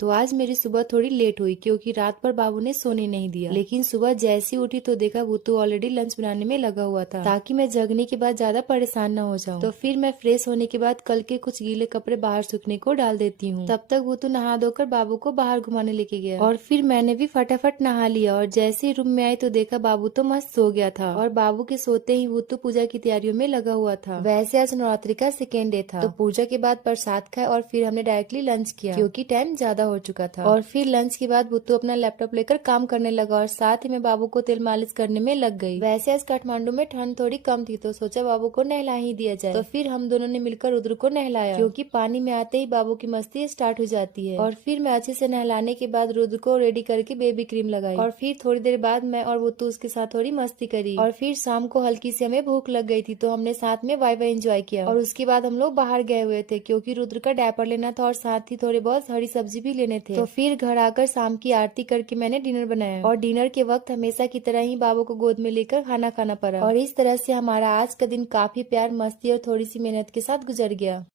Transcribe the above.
तो आज मेरी सुबह थोड़ी लेट हुई क्योंकि रात भर बाबू ने सोने नहीं दिया। लेकिन सुबह जैसी उठी तो देखा भूतू ऑलरेडी लंच बनाने में लगा हुआ था, ताकि मैं जगने के बाद ज्यादा परेशान न हो जाऊं। तो फिर मैं फ्रेश होने के बाद कल के कुछ गीले कपड़े बाहर सूखने को डाल देती हूँ। तब तक भूतू नहा धोकर बाबू को बाहर घुमाने लेके गया और फिर मैंने भी फटाफट नहा लिया। और जैसे ही रूम में आई तो देखा बाबू तो मस्त सो गया था और बाबू के सोते ही भूतू पूजा की तैयारियों में लगा हुआ था। वैसे आज नवरात्रि का सेकेंड डे था, तो पूजा के बाद प्रसाद खाए और फिर हमने डायरेक्टली लंच किया क्योंकि टाइम ज्यादा हो चुका था। और फिर लंच के बाद भुत्तू अपना लैपटॉप लेकर काम करने लगा और साथ ही मैं बाबू को तेल मालिश करने में लग गई। वैसे आज काठमांडू में ठंड थोड़ी कम थी तो सोचा बाबू को नहला ही दिया जाए। तो फिर हम दोनों ने मिलकर रुद्र को नहलाया क्योंकि पानी में आते ही बाबू की मस्ती स्टार्ट हो जाती है। और फिर मैं अच्छे से नहलाने के बाद रुद्र को रेडी करके बेबी क्रीम लगाई और फिर थोड़ी देर बाद मैं और भुत्तू उसके साथ थोड़ी मस्ती करी। और फिर शाम को हल्की सी हमें भूख लग गई थी तो हमने साथ में वाई वाई एंजॉय किया। और उसके बाद हम लोग बाहर गए हुए थे क्योंकि रुद्र का डायपर लेना था और साथ ही थोड़े बहुत हरी सब्जी भी लेने थे। तो फिर घर आकर शाम की आरती करके मैंने डिनर बनाया और डिनर के वक्त हमेशा की तरह ही बाबू को गोद में लेकर खाना खाना पड़ा। और इस तरह से हमारा आज का दिन काफी प्यार, मस्ती और थोड़ी सी मेहनत के साथ गुजर गया।